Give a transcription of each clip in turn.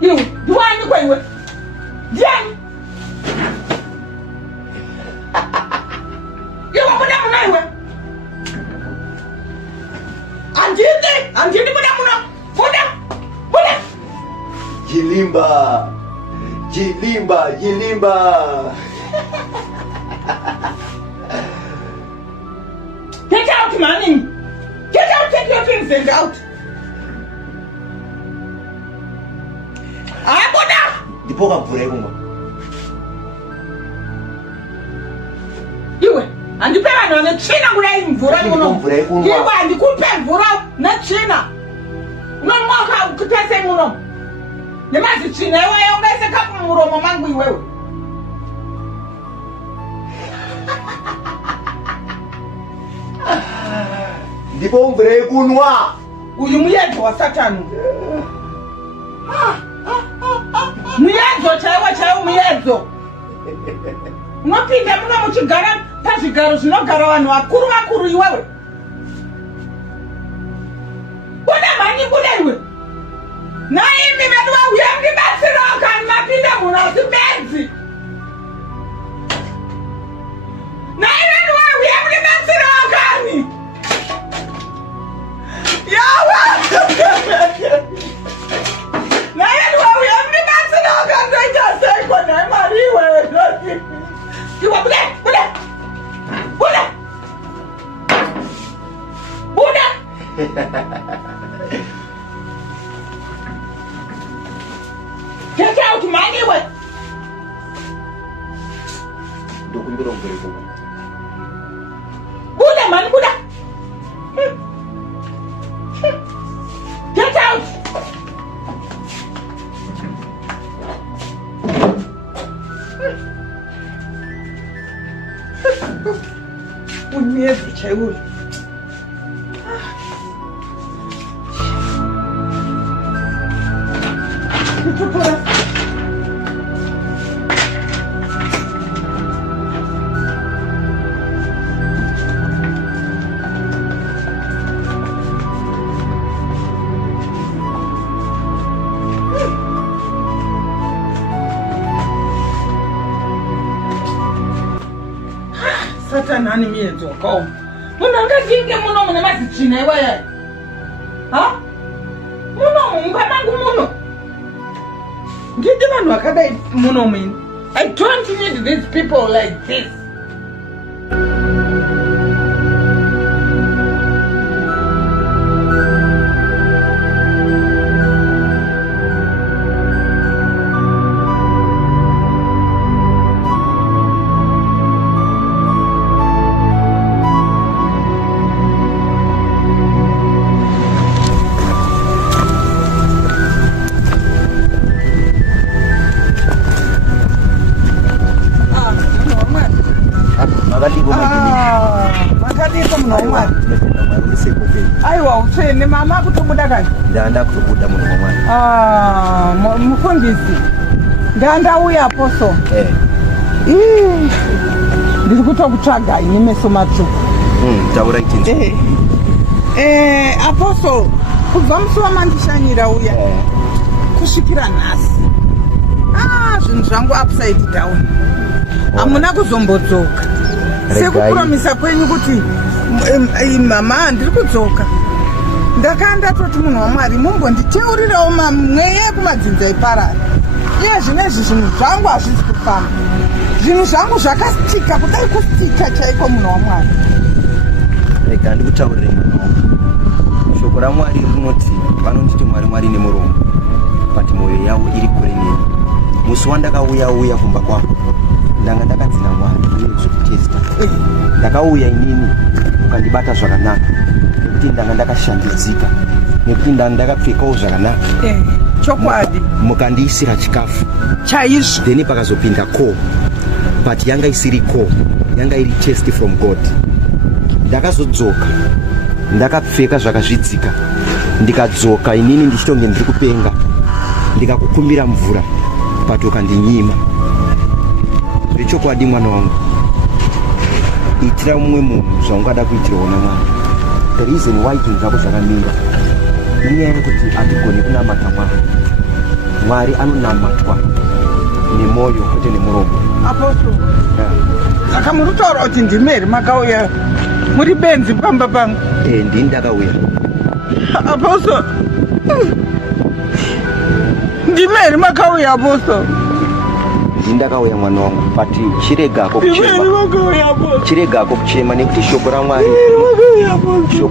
You want to go with? Yeah. You want to put them on I'm getting put them. Jilimba. Get out, man. Get out, take your things and out. Dipoka mvura kumwa. Iwe, andipewa ndo nechina kudai mvura muno. Iwe andikupe mvura nechina. Unomwaka ukutese muno. Nemazi china iwe ungese kapu muromo mangu iwewe. Ndipo mvura kunwa. Uyu muyedzo wa Satani. Muyedzo chaiwo muyedzo. Unopinda muno muchigara pazvigaro zvinogara vanhu vakuru iwewe. Buda mani buda iwe. Naimi vedu vauya mndibatsira kani mapinda muno asibedzi. Naimi vedu vauya mndibatsira kani. Yawa! Naimi vedu vauya mndibatsira kani ndoita seko na mari iwe. Iwe buda. Get out, man, anyway. Buda, man, Buda. Get out. Satan ani miedzo kaum. Munanga jinge muno mune mazichina iwaya. Ha? Muno mumba mangu muno. Ngidi vanhu vakadai muno mini. I don't need these people like this. Aiwa utsene mama kutobuda kani? Ndaenda kutobuda muno mwana. Mufundisi. Ndandauya aposo. Ndiri kutokutsvaga ine meso matsvuku. Taura itinzi. Aposo, kubva musi wamandishanyira uya. Kusvikira nhasi. Zvinhu zvangu upside down. Hamuna kuzombodzoka. Sekupromisa kwenyu kuti mama ndiri kudzoka. Ndakanda toti munhu waMwari mumbonditeurirawo mweya kumadzinza iparara. Iye zvinezvi zvinhu zvangu hazvisi kufamba. Zvinhu zvangu zvakastika kudai kustika chaiko munhu waMwari. Rega ndikutaurire munhu wangu. Shoko raMwari rinoti vanonditi Mwari nemuromo. But mwoyo yavo iri kure neni. Musi wandakauya kumba kwako. Ndanga ndakadzina Mwari zvekutesta. Ndakauya inini ukandibata zvakanaka nekuti ndanga ndakashambidzika nekuti ndanga ndakapfekawo zvakanaka. Chokwadi. Mukandiisira chikafu chaizvo. Then pakazopinda call, but yanga isiri call, yanga iri test from God. Ndakazodzoka ndakapfeka zvakazvidzika, ndikadzoka inini ndichitonge ndiri kupenga, ndikakukumbira mvura but ukandinyima. Zvechokwadi mwana wangu, itira mumwe munhu zvaungada kuitirawo naMwari. the reason why zvinhu zvako zvakamira inyaya yekuti hatigoni kunamata Mwari. Mwari anonamatwa nemwoyo kwete nemuromo. Apostle, saka muri kutaura kuti ndimi here makauya muri benzi pamba pangu? Ndini ndakauya. Apostle, ndimi here makauya Apostle? Ndini ndakauya mwana wangu, but chiregako kuchema nekuti shoko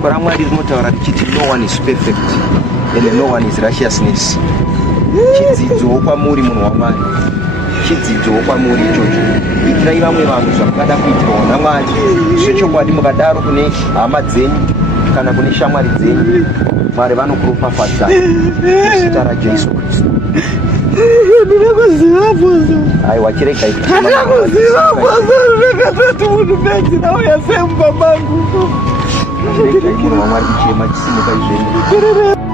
raMwari rinotaura richiti no one is perfect and no one is righteousness. Chidzidzowo kwamuri munhu waMwari, chidzidzowo kwamuri ichocho. Itirai vamwe vanhu zvamungada kuitirwa naMwari. Zvechokwadi mukadaro kune hama dzenyu kana kune shamwari dzenyu, Mwari vanokuropafadzai muzita raJesu Kristu. Ndinokuziva Apostle. Aiwa, chiregai Ndinokuziva Apostle. Ndakatoti munhu bedzi nauya semba mangu. chiregai munhu waMwari kuchema chisimuka izveni.